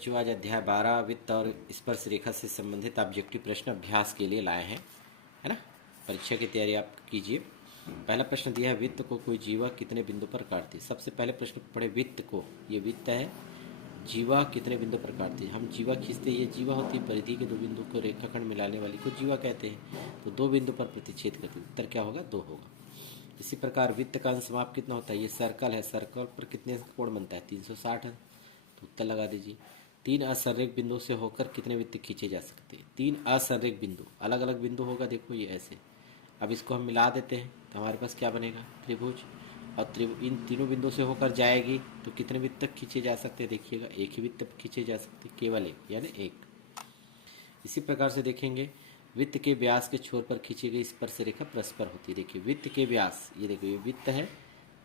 बच्चों, आज अध्याय 12 वित्त और स्पर्श रेखा से संबंधित ऑब्जेक्टिव प्रश्न अभ्यास के लिए लाए हैं, है ना। परीक्षा की तैयारी आप कीजिए। पहला प्रश्न दिया है, वित्त को कोई जीवा कितने बिंदु पर काटती है। सबसे पहले प्रश्न पढ़े वित्त को, ये वित्त है, जीवा कितने बिंदु पर काटती है। हम जीवा खींचते हैं, ये जीवा होती है, परिधि के दो बिंदु को रेखाखंड मिलाने वाली को जीवा कहते हैं। तो 2 बिंदु पर प्रतिच्छेद करती है, उत्तर क्या होगा, 2 होगा। इसी प्रकार वित्त का अंश माप कितना होता है, ये सर्कल है, सर्कल पर कितने कोण बनता है, 360 है, तो उत्तर लगा दीजिए। 3 असंरेख बिंदु से होकर कितने वृत्त खींचे जा सकते हैं। 3 असंरेख बिंदु, अलग अलग बिंदु होगा, देखो ये ऐसे। अब इसको हम मिला देते हैं तो हमारे पास क्या बनेगा, त्रिभुज। और इन तीनों बिंदु से होकर जाएगी तो कितने वृत्त तक खींचे जा सकते हैं, देखिएगा एक ही वृत्त खींचे जा सकते हैं, केवल एक, यानी एक। इसी प्रकार से देखेंगे, वृत्त के व्यास के छोर पर खींची गई स्पर्श रेखा परस्पर होती है। देखिए वृत्त के व्यास, ये देखो ये वृत्त है,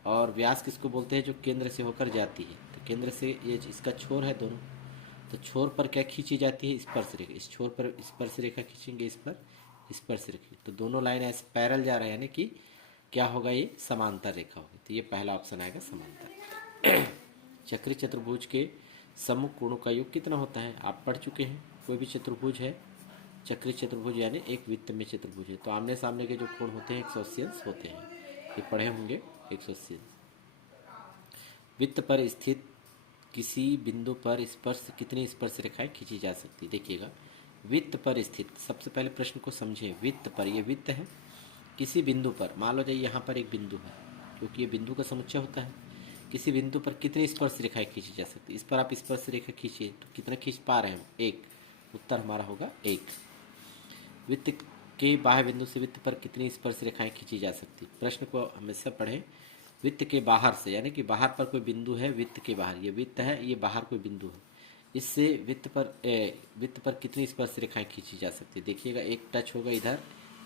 और व्यास किसको बोलते हैं, जो केंद्र से होकर जाती है। तो केंद्र से ये इसका छोर है दोनों, तो छोर पर क्या खींची जाती है, स्पर्श रेखा। इस छोर पर स्पर्श रेखा खींचेंगे, इस पर स्पर्श रेखा, तो दोनों लाइन ऐसे पैरेलल जा रहे हैं, यानी कि क्या होगा, ये समांतर रेखा होगी। तो ये पहला ऑप्शन आएगा, समांतर। चक्रीय चतुर्भुज के सम्मुख कोणों का योग कितना होता है, आप पढ़ चुके हैं। कोई भी चतुर्भुज है, चक्रीय चतुर्भुज यानी एक वृत्त में चतुर्भुज है, तो आमने सामने के जो कोण होते हैं 180 अंश होते हैं, ये पढ़े होंगे 180 अंश। वृत्त पर स्थित किसी बिंदु पर स्पर्श कितनी स्पर्श रेखाएं खींची जा सकती है। देखिएगा वृत्त पर स्थित, सबसे पहले प्रश्न को समझें। वृत्त पर, ये वृत्त है, किसी बिंदु पर, मान लो जाइए यहाँ पर एक बिंदु है, क्योंकि ये बिंदु का समुच्चय होता है। किसी बिंदु पर कितनी स्पर्श रेखाएं खींची जा सकती है। इस पर आप स्पर्श रेखा खींचिए तो कितना खींच पा रहे हैं, एक। उत्तर हमारा होगा 1। वृत्त के बाह्य बिंदु से वृत्त पर कितनी स्पर्श रेखाएं खींची जा सकती। प्रश्न को हमेशा पढ़ें। वृत्त के बाहर से, यानी कि बाहर पर कोई बिंदु है, वृत्त के बाहर, ये वृत्त है, ये बाहर कोई बिंदु है, इससे वृत्त पर कितनी स्पर्श रेखाएं खींची जा सकती है। देखिएगा एक टच होगा इधर,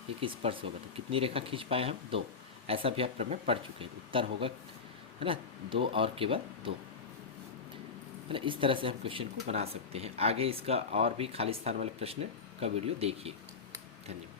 एक स्पर्श होगा, तो कितनी रेखा खींच पाए हम, 2। ऐसा भी आप प्रमेय पढ़ चुके हैं। उत्तर होगा, है ना, 2 और केवल 2, है ना। इस तरह से हम क्वेश्चन को बना सकते हैं। आगे इसका और भी खाली स्थान वाले प्रश्न का वीडियो देखिए। धन्यवाद।